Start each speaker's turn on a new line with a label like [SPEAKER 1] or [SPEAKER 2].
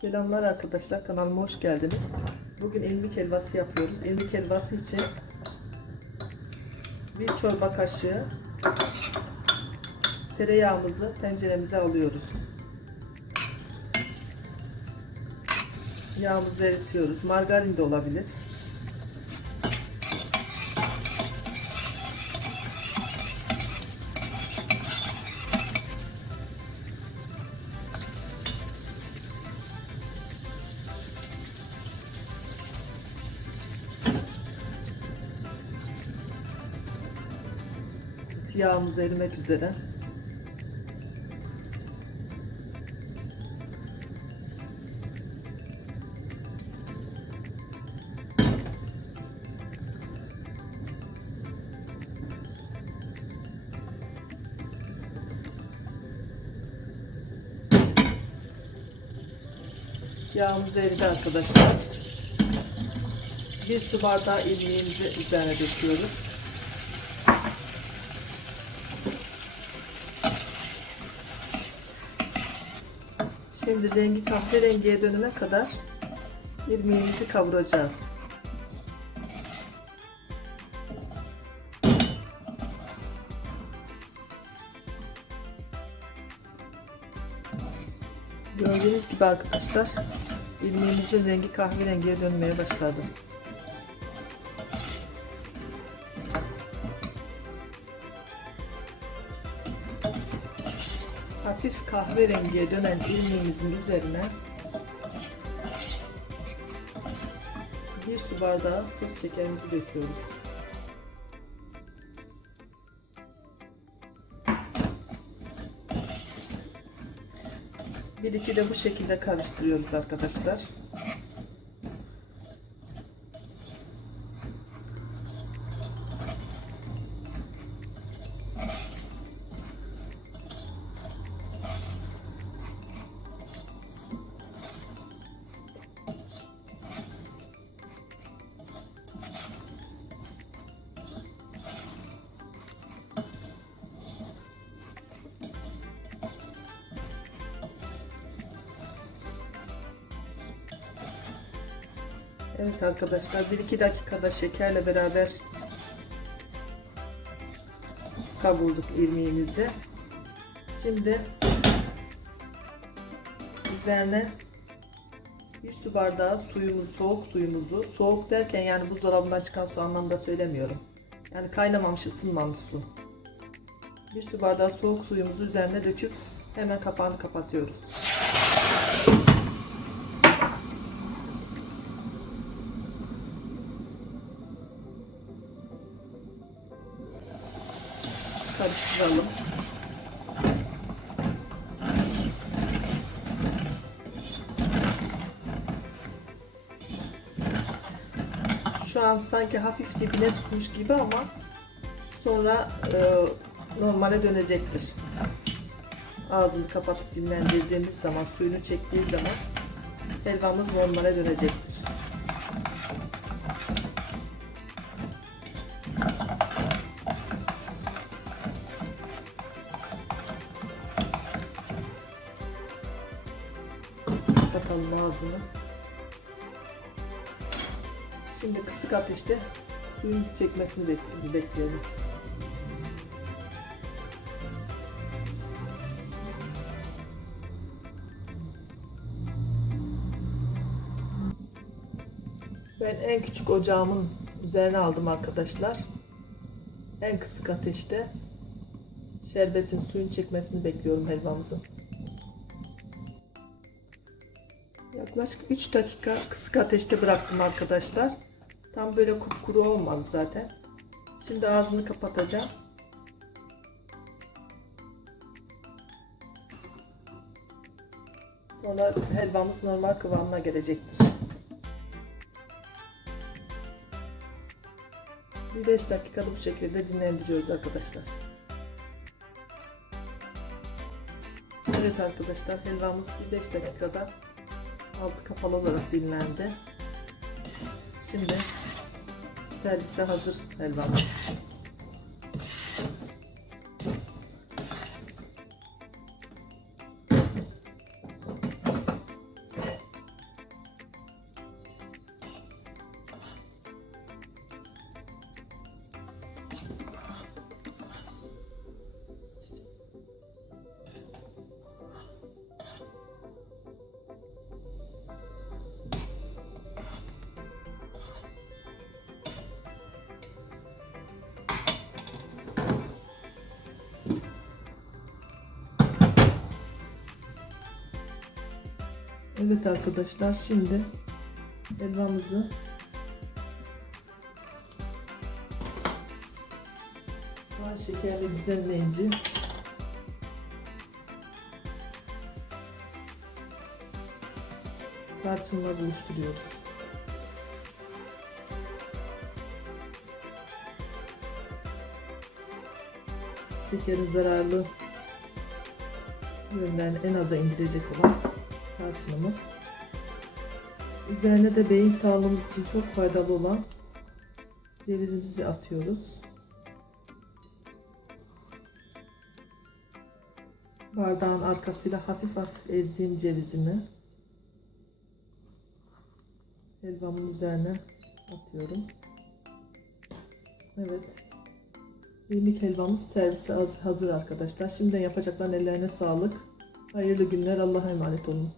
[SPEAKER 1] Selamlar arkadaşlar kanalıma hoş geldiniz. Bugün ilmik helvası yapıyoruz. İlmik helvası için bir çorba kaşığı tereyağımızı tenceremize alıyoruz. Yağımızı eritiyoruz. Margarin de olabilir. Yağımız erimek üzere. Yağımız eridi arkadaşlar. Bir su bardağı irmiğimizi üzerine döküyoruz. Şimdi rengi kahverengiye dönene kadar irmiğimizi kavuracağız. Gördüğünüz gibi arkadaşlar irmiğimizin rengi kahverengiye dönmeye başladı. Hafif kahverengiye dönen irmiğimizin üzerine bir su bardağı tuz şekerimizi döküyoruz. Bir iki de bu şekilde karıştırıyoruz arkadaşlar. Evet arkadaşlar 1-2 dakikada şekerle beraber kavurduk irmiğimizi. Şimdi üzerine bir su bardağı suyumuzu, soğuk suyumuzu, soğuk derken yani buzdolabından çıkan su anlamda söylemiyorum. Yani kaynamamış, ısınmamış su. Bir su bardağı soğuk suyumuzu üzerine döküp hemen kapağını kapatıyoruz. Karıştıralım. Şu an sanki hafif dibine tutmuş gibi ama sonra e, normale dönecektir. Ağzını kapatıp dinlendirdiğimiz zaman, suyunu çektiği zaman helvamız normale dönecektir. Kapatalım ağzını. Şimdi kısık ateşte suyun çekmesini bek- bekleyelim. Ben en küçük ocağımın üzerine aldım arkadaşlar. En kısık ateşte şerbetin suyun çekmesini bekliyorum helvamızın. Yaklaşık 3 dakika kısık ateşte bıraktım arkadaşlar. Tam böyle kupkuru olmadı zaten. Şimdi ağzını kapatacağım. Sonra helvamız normal kıvamına gelecektir. Bir 5 dakikada bu şekilde dinlendiriyoruz arkadaşlar. Evet arkadaşlar helvamız bir 5 dakikada altı kapalı olarak dinlendi. Şimdi servise hazır helvamız. Evet arkadaşlar şimdi helvamızı daha şekerli düzenleyici tarçınla buluşturuyoruz. Şekerin zararlı yönlerini en aza indirecek olan tarçınımız. Üzerine de beyin sağlığımız için çok faydalı olan cevizimizi atıyoruz. Bardağın arkasıyla hafif hafif ezdiğim cevizimi helvamın üzerine atıyorum. Evet. İrmik helvamız servise haz- hazır arkadaşlar. Şimdiden yapacakların ellerine sağlık. Hayırlı günler. Allah'a emanet olun.